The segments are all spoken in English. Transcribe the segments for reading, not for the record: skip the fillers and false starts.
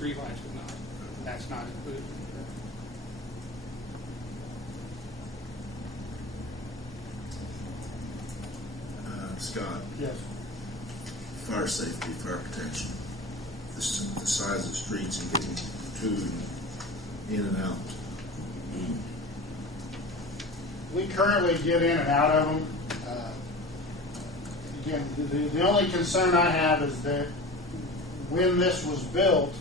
streetlights would not. That's not included. Scott, Yes. fire safety, fire protection, the size of streets and getting to and in and out. We currently get in and out of them. Again, the only concern I have is that when this was built,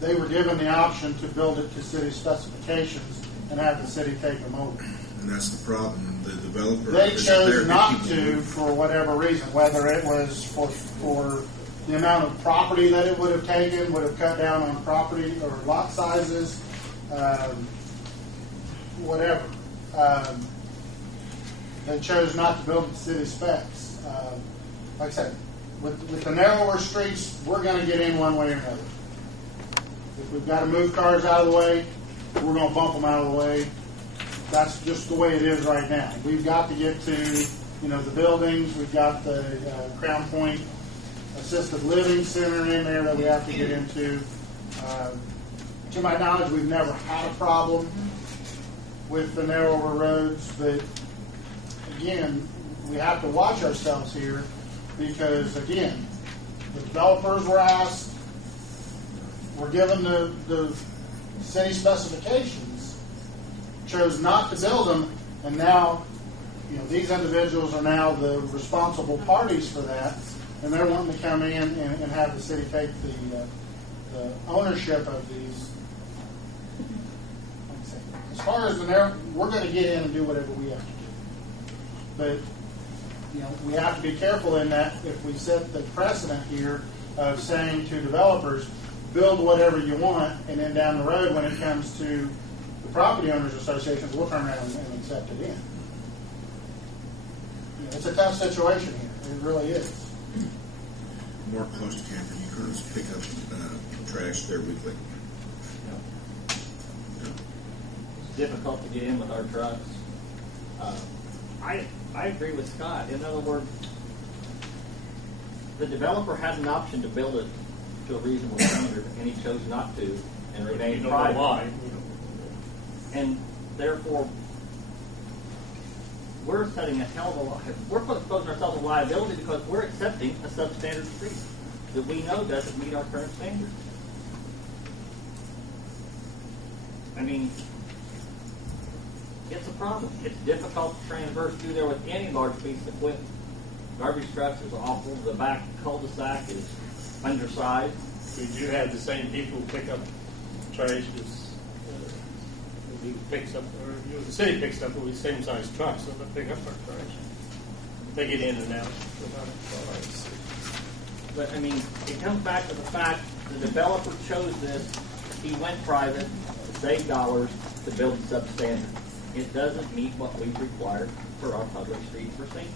they were given the option to build it to city specifications and have the city take them over. And that's the problem. The developer They is chose there not making to them- for whatever reason, whether it was for the amount of property that it would have taken, would have cut down on property or lot sizes, whatever. They chose not to build it to city specs. Like I said, with the narrower streets, we're going to get in one way or another. If we've got to move cars out of the way, we're going to bump them out of the way. That's just the way it is right now. We've got to get to, the buildings. We've got the Crown Point Assisted Living Center in there that we have to get into. To my knowledge, we've never had a problem with the narrower roads, but again, we have to watch ourselves here because, again, the developers were asked, were given the city specifications, chose not to build them, and now, these individuals are now the responsible parties for that, and they're wanting to come in and have the city take the ownership of these. As far as we're going to get in and do whatever we have to do. But, we have to be careful in that if we set the precedent here of saying to developers, build whatever you want, and then down the road when it comes to the property owners associations, we'll turn around and accept it in. It's a tough situation here. It really is. More close to camper, you could pick up trash there weekly. It's difficult to get in with our trucks. I agree with Scott. In other words, the developer had an option to build it to a reasonable standard, and he chose not to and remained private. Why? And therefore, we're setting a hell of a lot. We're exposing ourselves to liability because we're accepting a substandard street that we know doesn't meet our current standards. I mean, it's a problem. It's difficult to transverse through there with any large piece of equipment. Garbage trucks is awful. The back cul-de-sac is undersized. We do have the same people who pick up trash as he picks up, or the city picks up with the same size trucks, so they pick up our trash. They get in and out. But I mean, it comes back to the fact the developer chose this. He went private to save dollars to build substandard. It doesn't meet what we require for our public streets for safety.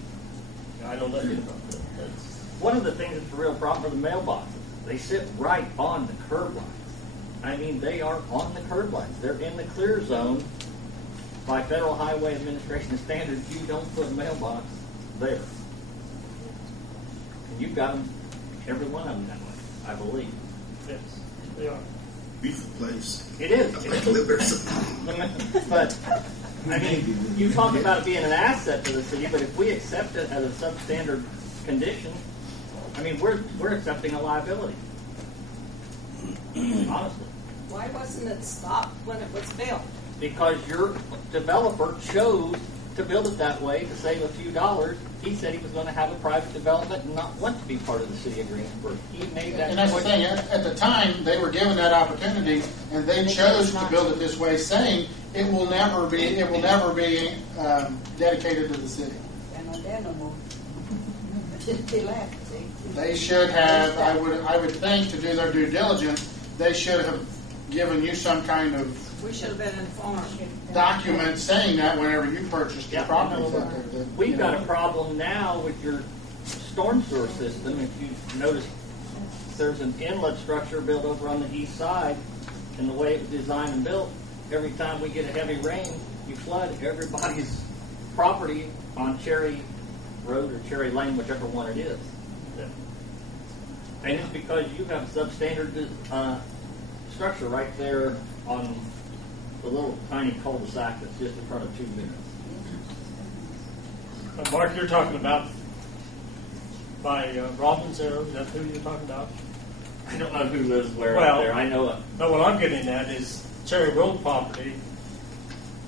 I don't know about that. One of the things that's a real problem are the mailboxes. They sit right on the curb lines. I mean, they are on the curb lines. They're in the clear zone. By Federal Highway Administration standards, you don't put a mailbox there. And you've got them, every one of them that way, I believe. Yes, they are. Beautiful place. It is. I'd like to live there But, I mean, you talk about it being an asset to the city, but if we accept it as a substandard condition, I mean, we're accepting a liability. Honestly. Why wasn't it stopped when it was built? Because your developer chose to build it that way to save a few dollars. He said he was going to have a private development and not want to be part of the city of Greensburg. He made that And that's the choice. thing. At the time, they were given that opportunity, and they chose to build it this way, saying it will never be dedicated to the city. They should have. I would think, to do their due diligence, they should have given you some kind of We should have been informed. document saying that whenever you purchased your Yeah, property. We've got a problem now with your storm sewer system. If you notice, there's an inlet structure built over on the east side, and the way it was designed and built, every time we get a heavy rain, you flood everybody's property on Cherry Road or Cherry Lane, whichever one it is. Yeah. And it's because you have substandard structure right there on the little tiny cul-de-sac that's just in front of 2 minutes. Mark, you're talking about by Robbins there, is that who you're talking about? I don't know who lives where Well, out there. I know it. No, what I'm getting at is Cherry Road property,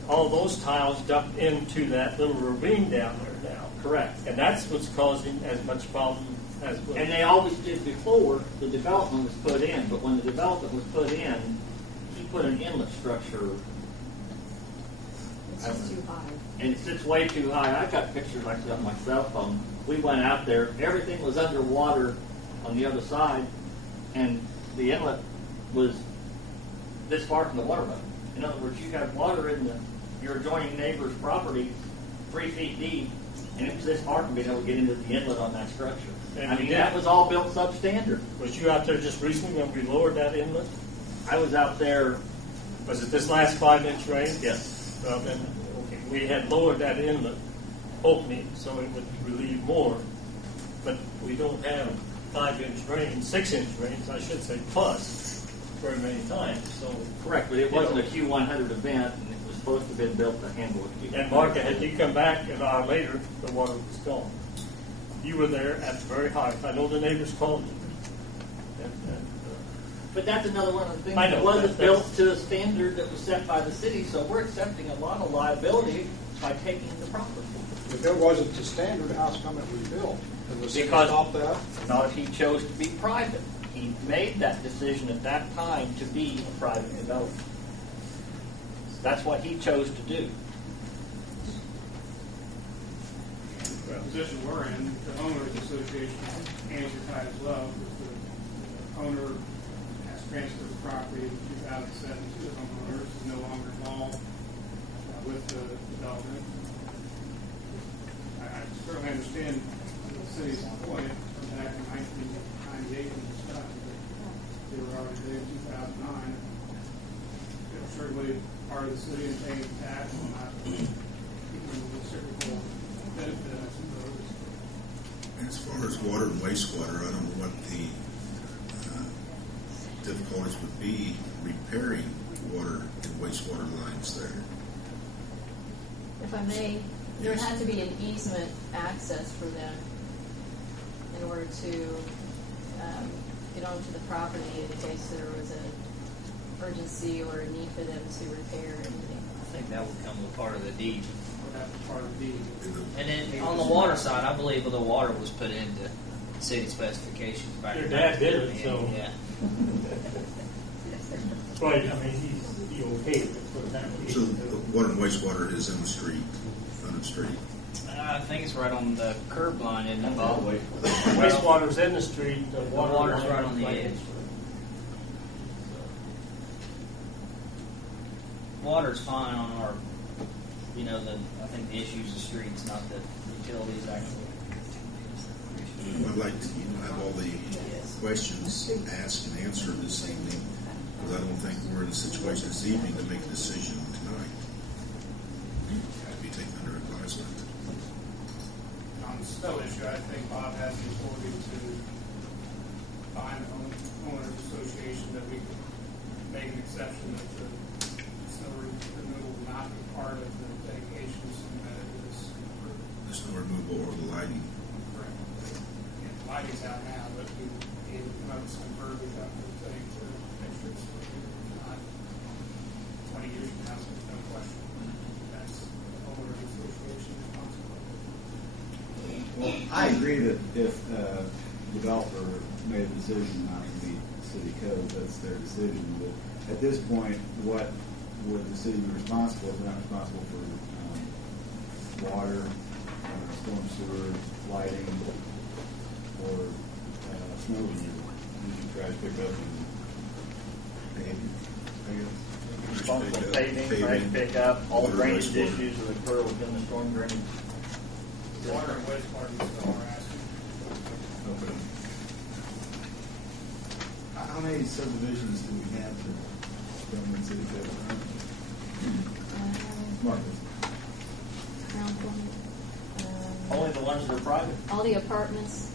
all those tiles dumped into that little ravine down there now. Correct. And that's what's causing as much problem as well. And they always did before the development was put in. But when the development was put in, he put an inlet structure. It's just too high. And it sits way too high. I've got pictures like that on my cell phone. We went out there. Everything was underwater on the other side. And the inlet was this far from the water level. In other words, you had water in your adjoining neighbor's property 3 feet deep, and it was this far from being able to get into the inlet on that structure. And I mean, you did. that was all built substandard. Was you out there just recently when we lowered that inlet? I was out there, Was it this last 5-inch rain? yes. Well, then, okay, we had lowered that inlet opening so it would relieve more, but we don't have 5-inch rains, 6-inch rains, I should say, plus very many times. So, Correct, but it wasn't a Q100 event, and it was supposed to have been built to handle a Q100. and Mark, had you come back an hour later, the water was gone. You were there at the very height. I know the neighbors called you. But that's another one of the things I know, that wasn't that's- built to a standard that was set by the city, so we're accepting a lot of liability by taking the property. If it wasn't the standard, how's come it was built? Did the city Because- stop that? Not if he chose to be private. He made that decision at that time to be a private developer. That's what he chose to do. The position we're in, the owners association hands are tied as well, because the owner has transferred the property in 2007 to the homeowners, is no longer involved with the development. I certainly understand the city's point from back in 1998 when it started, but they were already there in 2009. They're certainly part of the city and paying tax and not keeping the reciprocal benefit, I suppose. As far as water and wastewater, I don't know what the difficulties would be repairing water and wastewater lines there. If I may, there would have to be an easement access for them in order to get onto the property in case there was an urgency or a need for them to repair anything. I think that would come with part of the deed. Or that's part of the deed. And then on the water side, I believe the water was put into city specifications back Your in dad did it, 1978. so- Yeah. Right, I mean, he okayed it, put it that way. So the water and wastewater is in the street, on the street. I think it's right on the curb line, isn't it, Bob? Wastewater's in the street, the water's line right on is the right in edge. street. Water's fine on our, I think the issue's the streets, not the utilities actually. I'd like to have all the questions asked and answered this evening, because I don't think we're in a situation this evening to make a decision tonight. Have be taken under advisement. On the snow issue, I think Bob has the authority to find the homeowners association that we could make an exception that the snow removal will not be part of the dedication submitted to this group. The snow removal or the lighting. Correct. Yeah, the lighting's out now, but we need to come up with some verbiage up to say to make sure it's not 20 years from now, so there's no question. That's the homeowners association responsibility. Well, I agree that if a developer made a decision not to meet city code, that's their decision. But at this point, what would the city be responsible if they're not responsible for water, storm sewer, lighting, or snow removal? You try to pick up and paving, I guess. Responsible Pick up, paving, trash pickup, all water, drainage wastewater. issues that occur within the storm drainage. Water and wastewater is all we're asking. Okay. How many subdivisions do we have that government city code? Marcus. Crown Point, Only the ones that are private. all the apartments